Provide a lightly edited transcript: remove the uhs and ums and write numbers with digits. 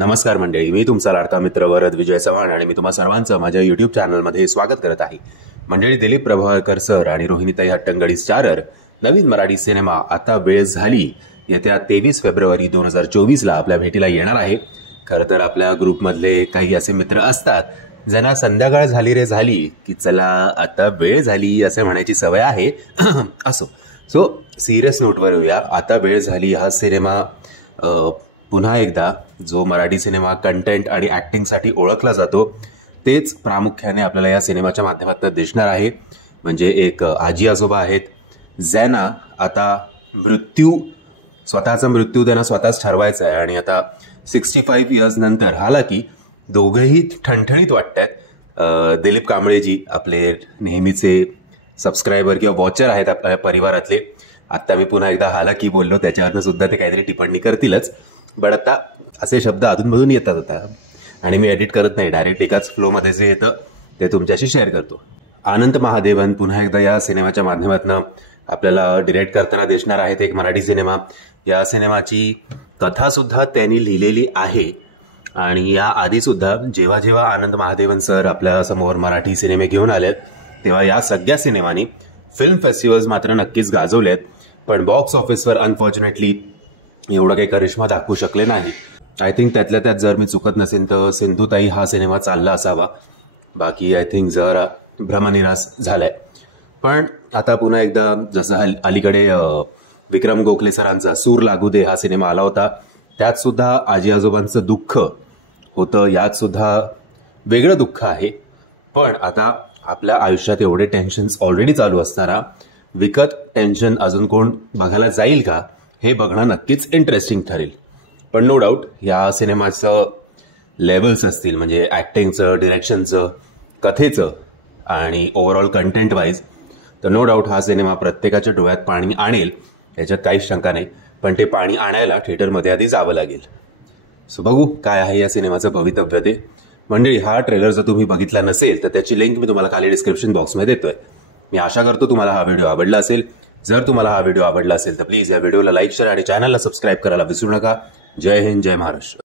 नमस्कार मंडळी, मी तुमचा लाडका मित्र वरद विजय चव्हाण आणि मी तुम्हा सर्वांचं माझ्या यूट्यूब चॅनलमध्ये स्वागत करत आहे. मंडळी, दिलीप प्रभावळकर सर आणि रोहिणीताई हट्टंगडी स्टारर नवीन मराठी सिनेमा आता वेळ झाली येत्या 23 फेब्रुवारी 2024ला आपल्या भेटीला येणार आहे. खरं तर आपल्या ग्रुपमधले काही असे मित्र असतात ज्यांना संध्याकाळ झाली रे झाली की चला आता वेळ झाली असे म्हणायची सवय आहे. असो, सो सिरियस नोटवर येऊया. आता वेळ झाली हा सिनेमा पुन्हा एकदा जो मराठी सिनेमा कंटेंट आणि ॲक्टिंगसाठी ओळखला जातो तेच प्रामुख्याने आपल्याला या सिनेमाच्या माध्यमातून दिसणार आहे. म्हणजे एक आजी आजोबा आहेत ज्यांना आता स्वतःचा मृत्यू त्यांना स्वतःच ठरवायचा आहे आणि आता 65 इयर्स नंतर, हालाकी दोघंही ठणठणीत वाटतात. दिलीप कांबळेजी आपले नेहमीचे सबस्क्रायबर किंवा वॉचर आहेत आपल्या परिवारातले. आत्ता मी पुन्हा एकदा हालाकी बोललो, त्याच्यावरनं सुद्धा ते काहीतरी टिप्पणी करतीलच. बट आता असे शब्द अधूनमधून येतात आता, आणि मी एडिट करत नाही, डायरेक्ट एकाच फ्लोमध्ये जे येतं ते तुमच्याशी शेअर करतो. आनंद महादेवन पुन्हा एकदा या सिनेमाच्या माध्यमातून आपल्याला डिरेक्ट करताना दिसणार आहेत एक मराठी सिनेमा. या सिनेमाची कथासुद्धा त्यांनी लिहिलेली आहे आणि या आधीसुद्धा जेव्हा जेव्हा आनंद महादेवन सर आपल्या समोर मराठी सिनेमे घेऊन आलेत तेव्हा या सगळ्या सिनेमांनी फिल्म फेस्टिवल्स मात्र नक्कीच गाजवलेत, पण बॉक्स ऑफिसवर अनफॉर्च्युनेटली एवढं काही करिश्मा दाखवू शकले नाही. आय थिंक त्यातल्या त्यात जर मी चुकत नसेल तर सिंधुताई हा सिनेमा चालला असावा. बाकी आय थिंक जरा भ्रमनिरास झालाय. पण आता पुन्हा एकदा जसं अलीकडे विक्रम गोखले सरांचा सूर लागू दे हा सिनेमा आला होता, त्यात सुद्धा आजी आजोबांचं दुःख होतं, यात सुद्धा वेगळं दुःख आहे. पण आता आपल्या आयुष्यात एवढे टेन्शन्स ऑलरेडी चालू असणारा विकत टेन्शन अजून कोण बघायला जाईल का हे बघणं नक्कीच इंटरेस्टिंग ठरेल. पण नो डाऊट या सिनेमाचं लेवल्स असतील, म्हणजे ॲक्टिंगचं, डिरेक्शनचं, कथेचं आणि ओव्हरऑल कंटेंट वाईज, तर नो डाऊट हा सिनेमा प्रत्येकाच्या डोळ्यात पाणी आणेल, याच्यात काहीच शंका नाही. पण ते पाणी आणायला थिएटरमध्ये आधी जावं लागेल. सो बघू काय आहे या सिनेमाचं भवितव्य ते. मंडळी, हा ट्रेलर जर तुम्ही बघितला नसेल तर त्याची लिंक मी तुम्हाला खाली डिस्क्रिप्शन बॉक्समध्ये देतोय. मी आशा करतो तुम्हाला हा व्हिडिओ आवडला असेल. जर तुम्हाला हा व्हिडिओ आवडला असेल तर प्लीज या व्हिडिओला लाईक, शेअर आणि चॅनलला सबस्क्राईब करायला विसरू नका. जय हिंद, जय महाराष्ट्र.